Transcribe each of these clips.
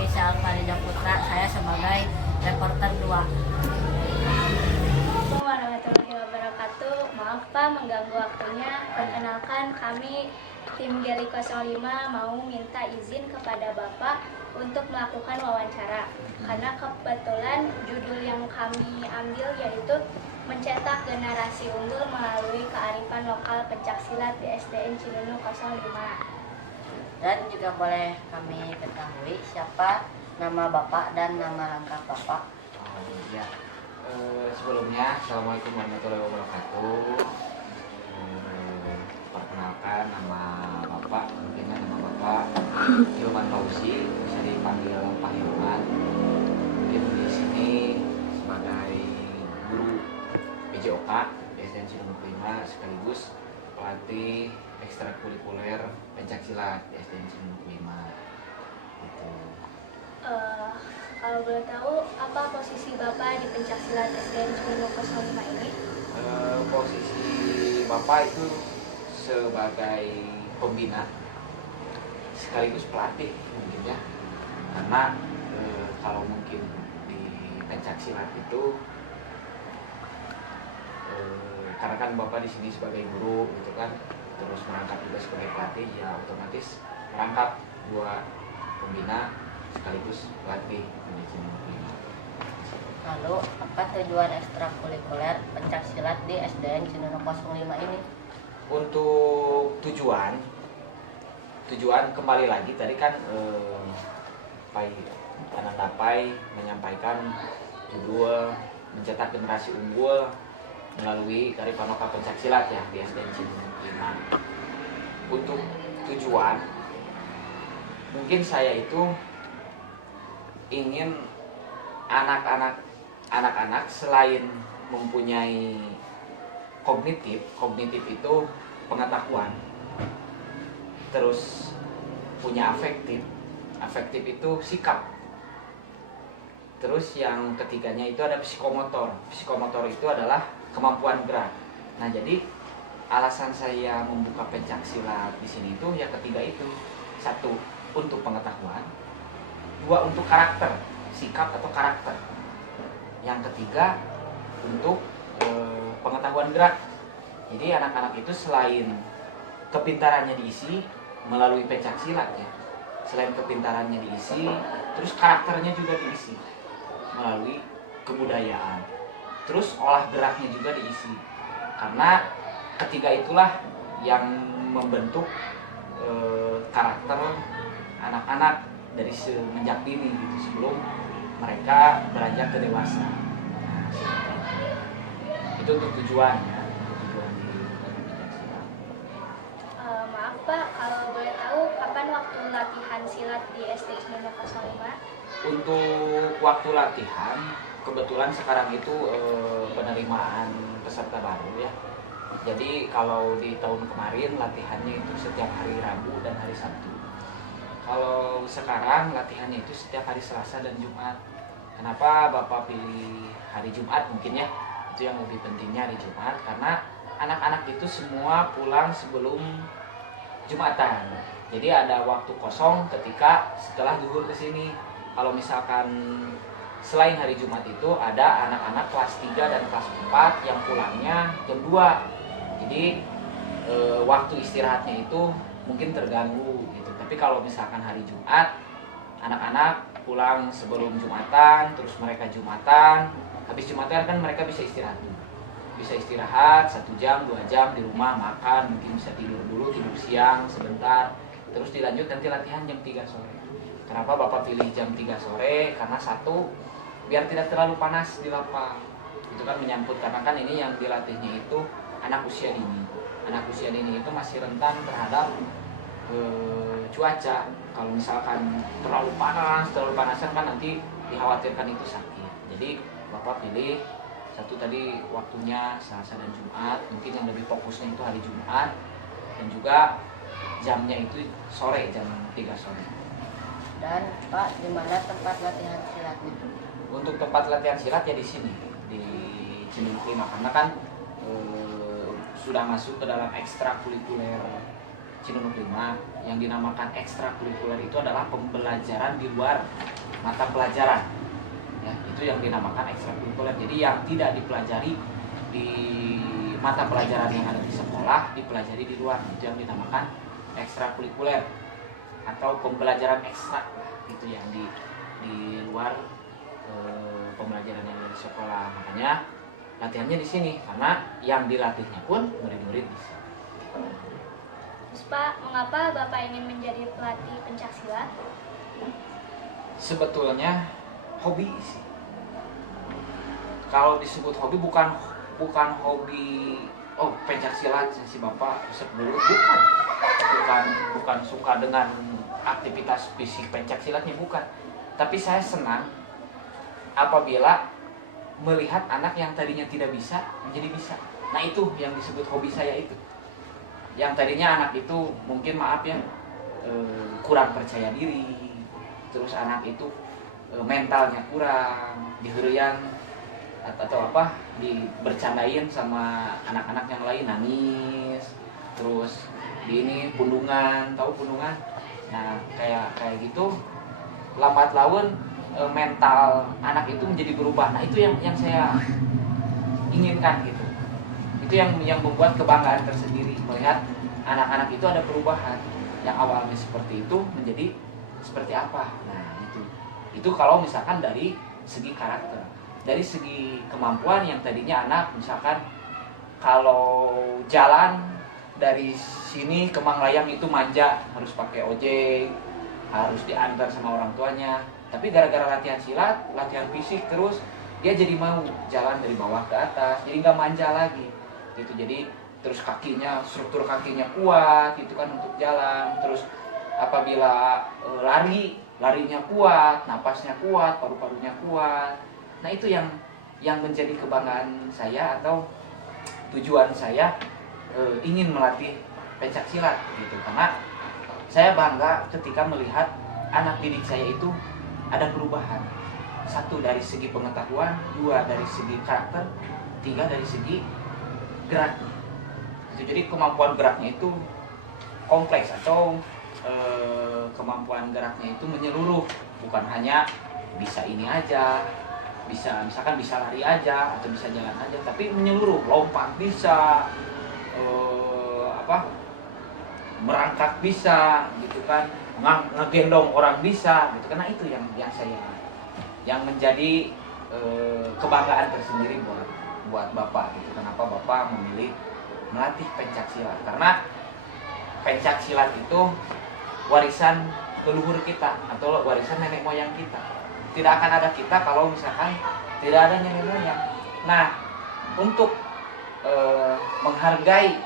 Rizky Syal Farida Putra, saya sebagai reporter 2. Assalamualaikum warahmatullahi wabarakatuh. Maaf Pak mengganggu waktunya. Perkenalkan kami tim Geli 05 mau minta izin kepada Bapak untuk melakukan wawancara. Karena kebetulan judul yang kami ambil yaitu mencetak generasi unggul melalui kearifan lokal pencaksilat di SDN Cinunu 05. Dan juga boleh kami ketahui siapa nama Bapak dan nama lengkap Bapak. Ya, sebelumnya Assalamualaikum warahmatullahi wabarakatuh. Perkenalkan nama Bapak, mungkinnya nama Bapak Hilman Fauzi, bisa dipanggil Pak Hilman. Mungkin di sini sebagai guru PJOK di SDN Cinunu 5 sekaligus pelatih ekstrakurikuler pencaksilat di SDN Cinunu 5. Gitu. Kalau boleh tahu, apa posisi Bapak di pencaksilat SDN Cinunu 05 ini? Posisi Bapak itu sebagai pembina sekaligus pelatih mungkin ya, karena kalau mungkin di pencaksilat itu karena kan Bapak di sini sebagai guru gitu kan, terus merangkap juga sebagai pelatih, ya otomatis merangkap dua pembina sekaligus pelatih di sini. Lalu, apa tujuan ekstrakurikuler pencaksilat di SDN Cinunu 05 ini? Untuk tujuan kembali lagi tadi kan Pai menyampaikan judul mencetak generasi unggul melalui kearifan lokal pencaksilat ya di SDN Cinunu 5. Untuk tujuan, mungkin saya itu ingin anak-anak selain mempunyai kognitif itu pengetahuan, terus punya afektif itu sikap, terus yang ketiganya itu ada psikomotor itu adalah kemampuan gerak. Nah, jadi alasan saya membuka pencaksilat di sini itu yang ketiga itu, satu untuk pengetahuan, dua untuk karakter, sikap atau karakter, yang ketiga untuk pengetahuan gerak. Jadi anak-anak itu selain kepintarannya diisi melalui pencaksilat ya, selain kepintarannya diisi, terus karakternya juga diisi melalui kebudayaan, terus olah geraknya juga diisi, karena ketiga itulah yang membentuk karakter anak-anak dari semenjak dini gitu, sebelum mereka beranjak ke dewasa. Itu untuk tujuannya. Maaf Pak, kalau boleh tahu kapan waktu latihan silat di SD Cinunu 05? Untuk waktu latihan, kebetulan sekarang itu penerimaan peserta baru ya. Jadi kalau di tahun kemarin latihannya itu setiap hari Rabu dan hari Sabtu. Kalau sekarang latihannya itu setiap hari Selasa dan Jumat. Kenapa Bapak pilih hari Jumat mungkin ya? Itu yang lebih pentingnya hari Jumat, karena anak-anak itu semua pulang sebelum Jumatan. Jadi ada waktu kosong ketika setelah zuhur ke sini. Kalau misalkan selain hari Jumat itu ada anak-anak kelas 3 dan kelas 4 yang pulangnya jam 2. Jadi waktu istirahatnya itu mungkin terganggu gitu. Tapi kalau misalkan hari Jumat, anak-anak pulang sebelum Jumatan, terus mereka Jumatan, habis Jumatan kan mereka bisa istirahat dulu. Bisa istirahat 1 jam, 2 jam di rumah, makan, mungkin bisa tidur dulu, tidur siang sebentar, terus dilanjut nanti latihan jam 3 sore. Kenapa Bapak pilih jam 3 sore? Karena satu, biar tidak terlalu panas di lapang. Itu kan menyangkut, karena kan ini yang dilatihnya itu anak usia dini. Anak usia dini itu masih rentan terhadap cuaca. Kalau misalkan terlalu panasan kan nanti dikhawatirkan itu sakit. Jadi Bapak pilih satu tadi waktunya Selasa dan Jumat, mungkin yang lebih fokusnya itu hari Jumat, dan juga jamnya itu sore, jam 3 sore. Dan Pak, di mana tempat latihan silatnya? Untuk tempat latihan silat ya di sini, di Cinunu 5, karena kan sudah masuk ke dalam ekstrakurikuler Cinunuk 5 yang dinamakan ekstrakurikuler itu adalah pembelajaran di luar mata pelajaran. Ya, itu yang dinamakan ekstrakurikuler. Jadi yang tidak dipelajari di mata pelajaran yang ada di sekolah dipelajari di luar, itu yang dinamakan ekstrakurikuler atau pembelajaran ekstra. Itu yang di luar pembelajaran yang ada di sekolah. Makanya latihannya di sini karena yang dilatihnya pun murid-murid di sini. Terus Pak, mengapa Bapak ingin menjadi pelatih pencaksilat? Sebetulnya hobi sih. Kalau disebut hobi bukan hobi pencaksilat si Bapak resep dulu, bukan suka dengan aktivitas fisik pencaksilatnya, bukan. Tapi saya senang apabila melihat anak yang tadinya tidak bisa menjadi bisa. Nah, itu yang disebut hobi saya itu. Yang tadinya anak itu mungkin kurang percaya diri, terus anak itu mentalnya kurang, diherian atau bercandain sama anak-anak yang lain, nangis, terus pundungan, tahu pundungan? Nah, kayak gitu lambat laun mental anak itu menjadi berubah. Nah, itu yang saya inginkan gitu. Itu yang membuat kebanggaan tersendiri melihat anak-anak itu ada perubahan yang awalnya seperti itu menjadi seperti apa. Nah, itu kalau misalkan dari segi karakter, dari segi kemampuan yang tadinya anak misalkan kalau jalan dari sini ke Manglayang itu manja, harus pakai ojek, harus diantar sama orang tuanya. Tapi gara-gara latihan silat, latihan fisik terus, dia jadi mau jalan dari bawah ke atas, jadi nggak manja lagi gitu. Jadi terus struktur kakinya kuat gitu kan untuk jalan. Terus apabila larinya kuat, napasnya kuat, paru-parunya kuat. Nah, itu yang menjadi kebanggaan saya atau tujuan saya ingin melatih pencaksilat gitu. Karena saya bangga ketika melihat anak didik saya itu ada perubahan. 1 dari segi pengetahuan, 2 dari segi karakter, 3 dari segi geraknya. Jadi kemampuan geraknya itu kompleks atau kemampuan geraknya itu menyeluruh, bukan hanya bisa ini aja, misalkan bisa lari aja atau bisa jalan aja, tapi menyeluruh, lompat bisa, merangkak bisa gitu kan, ngegendong orang bisa gitu. Karena itu yang menjadi kebanggaan tersendiri buat Bapak gitu. Kenapa Bapak memilih melatih pencaksilat? Karena pencaksilat itu warisan leluhur kita atau warisan nenek moyang kita. Tidak akan ada kita kalau misalkan tidak ada nenek moyang. Nah, untuk menghargai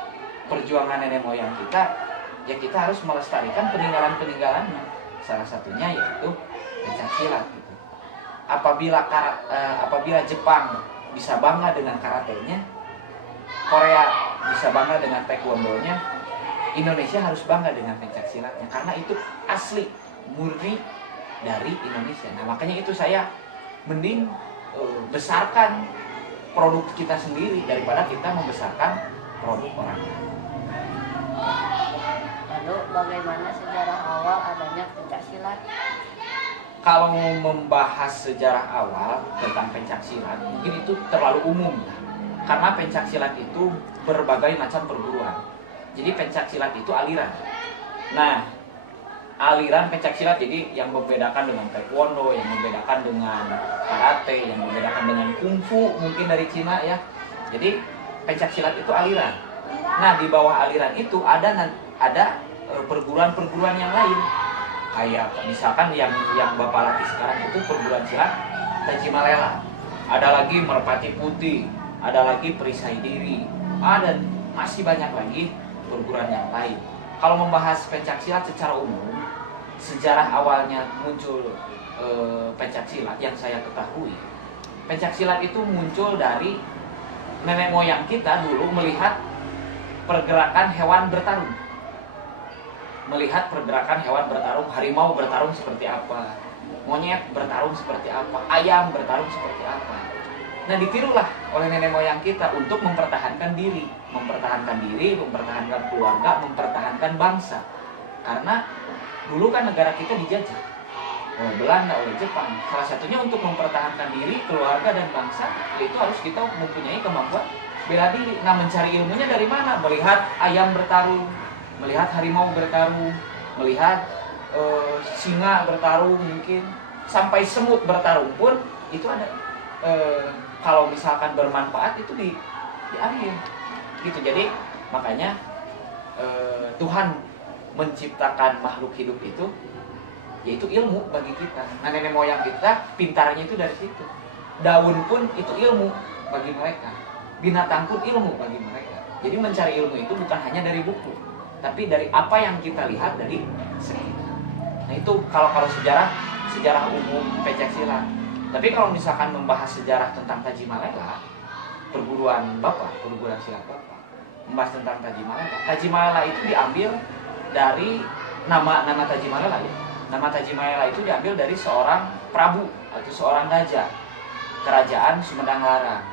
perjuangan nenek moyang kita, ya kita harus melestarikan peninggalan-peninggalannya. Salah satunya yaitu pencaksilat gitu. Apabila Jepang bisa bangga dengan karatenya, Korea bisa bangga dengan taekwondonya, Indonesia harus bangga dengan pencaksilatnya karena itu asli murni dari Indonesia. Nah, makanya itu saya mending besarkan produk kita sendiri daripada kita membesarkan produk orang lain. Lalu bagaimana sejarah awal adanya pencaksilat? Kalau membahas sejarah awal tentang pencaksilat, mungkin itu terlalu umum ya. Karena pencaksilat itu berbagai macam perguruan. Jadi pencaksilat itu aliran. Nah, aliran pencaksilat jadi yang membedakan dengan taekwondo, yang membedakan dengan karate, yang membedakan dengan kungfu mungkin dari Cina ya. Jadi pencaksilat itu aliran. Nah, di bawah aliran itu ada perguruan-perguruan yang lain. Kayak misalkan yang Bapak latih sekarang itu perguruan silat Tajimalela. Ada lagi Merpati Putih, ada lagi Perisai Diri, ada masih banyak lagi perguruan yang lain. Kalau membahas pencaksilat secara umum, sejarah awalnya muncul pencaksilat yang saya ketahui, pencaksilat itu muncul dari nenek moyang kita dulu melihat pergerakan hewan bertarung. Melihat pergerakan hewan bertarung, harimau bertarung seperti apa, monyet bertarung seperti apa, ayam bertarung seperti apa. Nah, ditirulah oleh nenek moyang kita untuk mempertahankan diri, mempertahankan keluarga, mempertahankan bangsa. Karena dulu kan negara kita dijajah oleh Belanda, oleh Jepang. Salah satunya untuk mempertahankan diri, keluarga dan bangsa, yaitu harus kita mempunyai kemampuan bela diri. Nah, mencari ilmunya dari mana? Melihat ayam bertarung, melihat harimau bertarung, melihat singa bertarung, mungkin sampai semut bertarung pun itu ada. Kalau misalkan bermanfaat itu diambil gitu. Jadi makanya Tuhan menciptakan makhluk hidup itu yaitu ilmu bagi kita. Nah, nenek moyang kita pintarnya itu dari situ. Daun pun itu ilmu bagi mereka, binatang pun ilmu bagi mereka. Jadi mencari ilmu itu bukan hanya dari buku, tapi dari apa yang kita lihat dari sekitar. Nah, itu kalau sejarah umum pencaksilat. Tapi kalau misalkan membahas sejarah tentang Tajimalela, perguruan silat Bapak, membahas tentang Tajimalela. Tajimalela itu diambil dari nama Tajimalela ya. Nama Tajimalela itu diambil dari seorang prabu atau seorang raja kerajaan Sumedang Larang.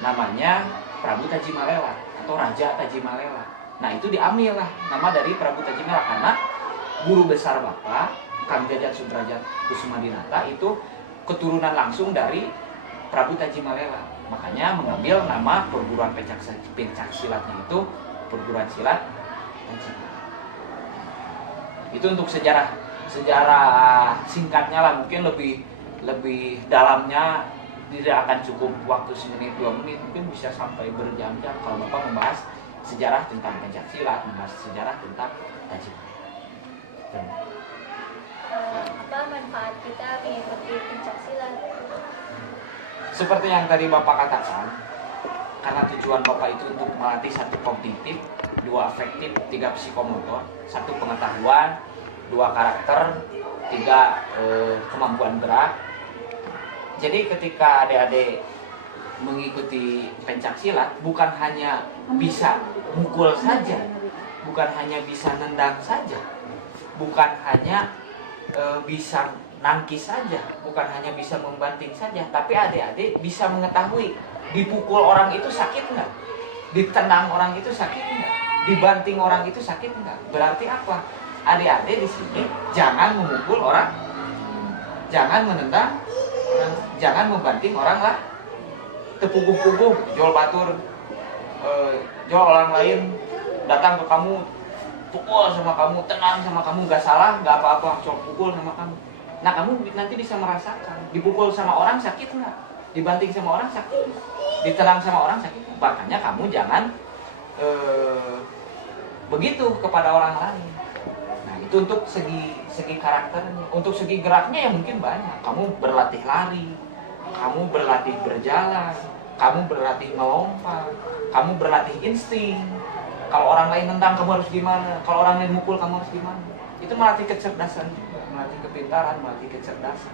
Namanya Prabu Tajimalela atau Raja Tajimalela. Nah, itu diambil lah nama dari Prabu Tajimalela karena guru besar Bapak, Kang Jajat Sudrajat Kusumandinata itu keturunan langsung dari Prabu Tajimalela. Makanya mengambil nama perguruan pencaksilatnya itu perguruan silat Tajimalela. Itu untuk sejarah singkatnya lah, mungkin lebih dalamnya tidak akan cukup waktu semenit 2 menit, mungkin bisa sampai berjam-jam kalau Bapak membahas sejarah tentang pencaksilat, membahas sejarah tentang Tajimalela. Apa manfaat kita mengikuti pencaksilat? Seperti yang tadi Bapak katakan, karena tujuan Bapak itu untuk melatih 1 kognitif, 2 afektif, 3 psikomotor, 1 pengetahuan, 2 karakter, 3 kemampuan gerak. Jadi ketika adik-adik mengikuti pencaksilat, bukan hanya bisa mukul saja, bukan hanya bisa nendang saja, bukan hanya bisa nangkis saja, bukan hanya bisa membanting saja, tapi adik-adik bisa mengetahui dipukul orang itu sakit nggak, ditendang orang itu sakit nggak, dibanting orang itu sakit nggak. Berarti apa? Adik-adik di sini jangan memukul orang, jangan menendang orang, jangan membanting orang lah, tepuguh-puguh, jual batur, jual orang lain datang ke kamu, pukul sama kamu, tenang sama kamu, nggak salah, nggak apa-apa, cuma pukul sama kamu. Nah, kamu nanti bisa merasakan dipukul sama orang sakit nggak, dibanting sama orang sakit nggak, ditenang sama orang sakit nggak. Makanya kamu jangan begitu kepada orang lain. Nah, itu untuk segi karakternya. Untuk segi geraknya ya mungkin banyak. Kamu berlatih lari, kamu berlatih berjalan, kamu berlatih melompat, kamu berlatih insting. Kalau orang lain nendang kamu harus gimana, kalau orang lain mukul kamu harus gimana. Itu melatih kecerdasan juga, melatih kepintaran, melatih kecerdasan.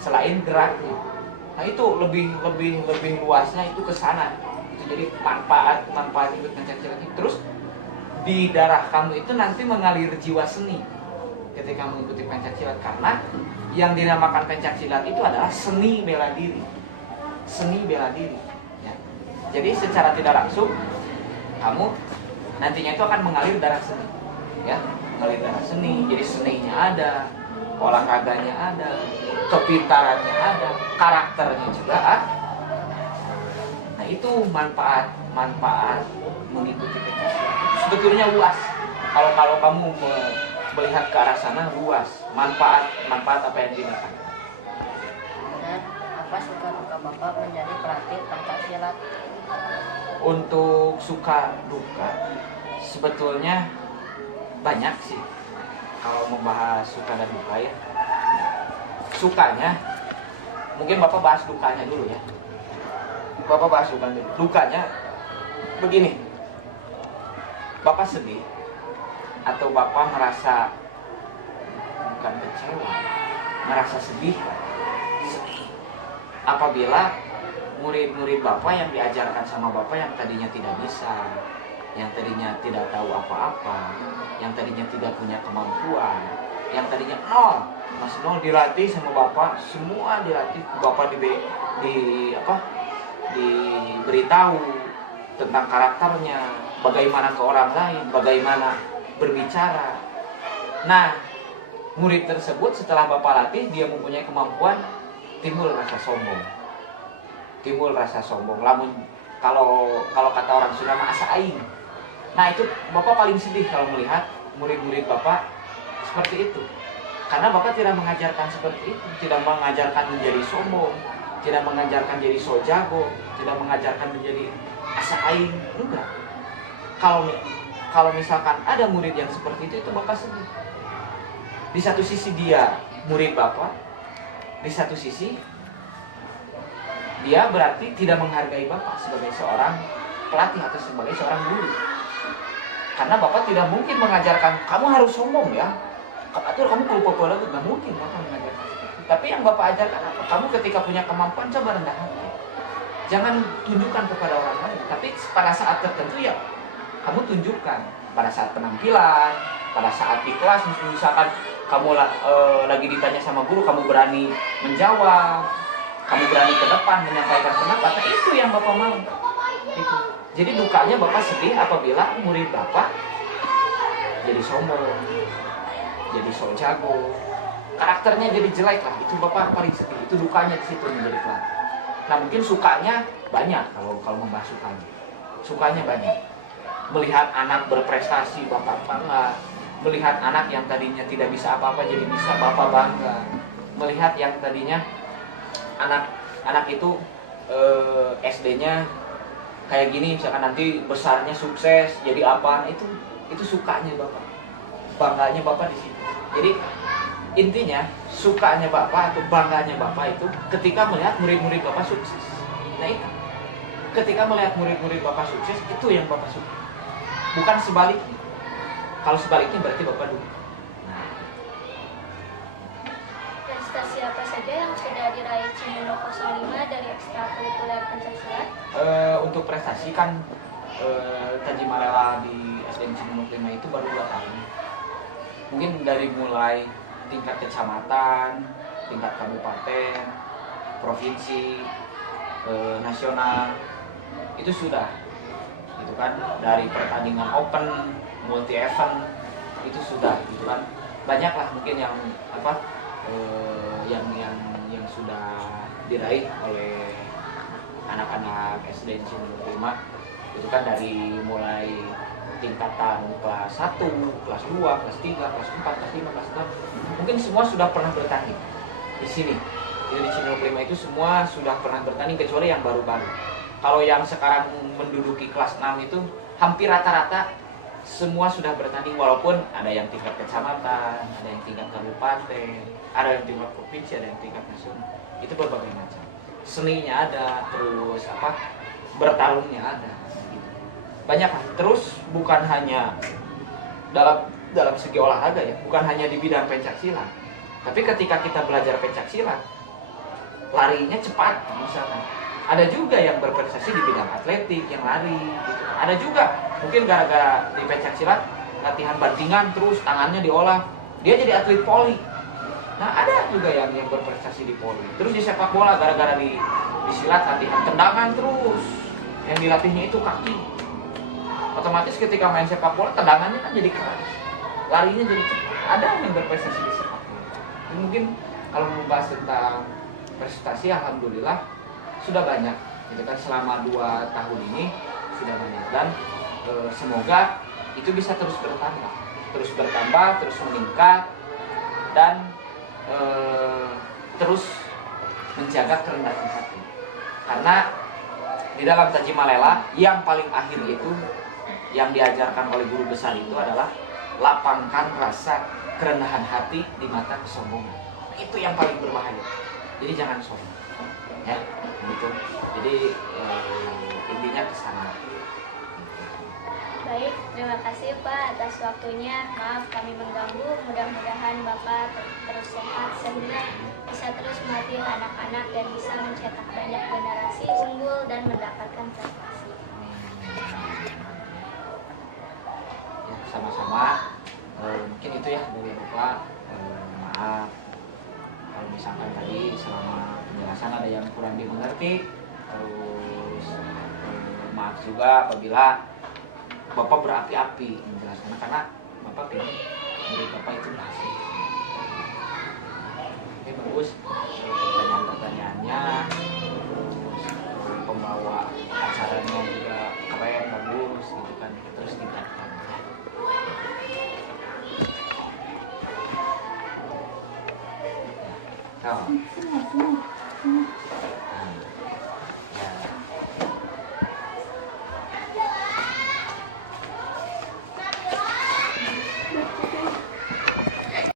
Selain geraknya. Nah, itu lebih luasnya itu ke sana. Itu jadi manfaat ikut pencaksilat itu. Terus di darah kamu itu nanti mengalir jiwa seni ketika mengikuti pencaksilat, karena yang dinamakan pencaksilat itu adalah seni bela diri. Seni bela diri, ya. Jadi secara tidak langsung kamu nantinya itu akan mengalir darah seni, ya, mengalir darah seni. Jadi seninya ada, olahraganya ada, kepintarannya ada, karakternya juga ada. Nah, itu manfaat mengikuti pencaksilat. Sebetulnya luas. Kalau kamu melihat ke arah sana luas. Manfaat apa yang didapatkan. Dan apa suka duka Bapak menjadi pelatih pencaksilat? Untuk suka duka sebetulnya banyak sih. Kalau membahas suka dan duka ya. Sukanya mungkin Bapak bahas dukanya dulu ya. Bapak bahas duka dulu. Dukanya begini. Bapak sedih atau Bapak merasa bukan kecewa, merasa sedih apabila murid-murid Bapak yang diajarkan sama Bapak yang tadinya tidak bisa, yang tadinya tidak tahu apa-apa, yang tadinya tidak punya kemampuan, yang tadinya nol dilatih sama Bapak, semua dilatih. Bapak diberitahu tentang karakternya, bagaimana ke orang lain, bagaimana berbicara. Nah, murid tersebut setelah Bapak latih, dia mempunyai kemampuan, timbul rasa sombong. Timbul rasa sombong. Lamun kalau kata orang Sunda asa aing. Nah, itu Bapak paling sedih kalau melihat murid-murid Bapak seperti itu. Karena Bapak tidak mengajarkan seperti itu, tidak mengajarkan menjadi sombong, tidak mengajarkan jadi so jago, tidak mengajarkan menjadi asa aing, enggak. Kalau misalkan ada murid yang seperti itu Bapak sedih. Di satu sisi dia murid Bapak, di satu sisi dia berarti tidak menghargai Bapak sebagai seorang pelatih atau sebagai seorang guru. Karena Bapak tidak mungkin mengajarkan kamu harus sombong ya, atau kamu kelupa lagu, nggak mungkin Bapak mengajarkan seperti itu. Tapi yang Bapak ajarkan apa? Kamu ketika punya kemampuan coba rendah hati. Jangan tunjukkan kepada orang lain, tapi pada saat tertentu ya kamu tunjukkan. Pada saat penampilan, pada saat di kelas, misalkan kamu lagi ditanya sama guru, kamu berani menjawab, kamu berani ke depan menyampaikan pendapat. Nah, itu yang Bapak mau. Itu. Jadi dukanya Bapak sedih apabila murid Bapak jadi sombong, jadi sok jago, karakternya jadi jelek lah. Itu Bapak paling sedih. Itu dukanya di situ menjadi pelatih. Nah, mungkin sukanya banyak kalau membahas sukanya. Sukanya banyak. Melihat anak berprestasi Bapak bangga. Melihat anak yang tadinya tidak bisa apa-apa jadi bisa, Bapak bangga. Melihat yang tadinya anak itu SD-nya kayak gini, misalkan nanti besarnya sukses jadi apa, itu sukanya Bapak. Bangganya Bapak di situ. Jadi intinya sukanya Bapak atau bangganya Bapak itu ketika melihat murid-murid Bapak sukses. Nah, itu ketika melihat murid-murid Bapak sukses, itu yang Bapak suka. Bukan sebaliknya. Kalau sebaliknya berarti Bapak dulu. Nah. Prestasi apa saja yang sudah diraih Cimono 05 dari ekstrakurikuler Pencaksilat? Untuk prestasi kan Taji Malela di SDN Cimono 5 itu baru 2 tahun. Mungkin dari mulai tingkat kecamatan, tingkat kabupaten, provinsi, nasional, itu sudah. Gitu kan, dari pertandingan open, multi event, itu sudah, gitu kan. Banyaklah mungkin yang yang sudah diraih oleh anak-anak SDN Cimono 5. Itu kan dari mulai tingkatan kelas 1, kelas 2, kelas 3, kelas 4, kelas 5, kelas 6. Mungkin semua sudah pernah bertanding di sini. Jadi di Cimono 5 itu semua sudah pernah bertanding kecuali yang baru-baru. Kalau yang sekarang menduduki kelas 6 itu hampir rata-rata semua sudah bertanding, walaupun ada yang tingkat kecamatan, ada yang tingkat kabupaten, ada yang tingkat provinsi, ada yang tingkat nasional. Itu berbagai macam. Seninya ada, terus bertarungnya ada. Gitu. Banyak lah. Terus bukan hanya dalam segi olahraga ya, bukan hanya di bidang pencaksilat. Tapi ketika kita belajar pencaksilat, larinya cepat misalkan. Ada juga yang berprestasi di bidang atletik, yang lari gitu. Ada juga mungkin gara-gara di pencaksilat latihan bantingan terus tangannya diolah, dia jadi atlet poli. Nah, ada juga yang berprestasi di poli. Terus di sepak bola gara-gara di silat latihan tendangan terus. Yang dilatihnya itu kaki. Otomatis ketika main sepak bola tendangannya kan jadi keras. Larinya jadi cepat. Ada yang berprestasi di sepak bola. Dan mungkin kalau membahas tentang prestasi, alhamdulillah sudah banyak, gitu kan, selama 2 tahun ini sudah banyak, dan semoga itu bisa terus bertambah, terus meningkat, dan terus menjaga kerendahan hati. Karena di dalam Taji Malela yang paling akhir itu yang diajarkan oleh guru besar itu adalah lapangkan rasa kerendahan hati di mata kesombongan. Itu yang paling berbahaya. Jadi jangan sombong. Ya, gitu. Jadi intinya ke sana. Baik, terima kasih Pak atas waktunya. Maaf kami mengganggu. Mudah-mudahan Bapak terus sehat sehingga bisa terus melatih anak-anak dan bisa mencetak banyak generasi unggul dan mendapatkan prestasi. Ya, sama-sama. Mungkin itu ya dari Bapak. Maaf kalau misalkan tadi selama penjelasan ada yang kurang dimengerti, terus terus maaf juga apabila Bapak berapi-api menjelaskan karena Bapak ingin diri Bapak itu berhasil. Oke, bagus pertanyaan-pertanyaannya, terus pembawa acaranya juga keren, bagus gitu kan, terus tingkatkan. So,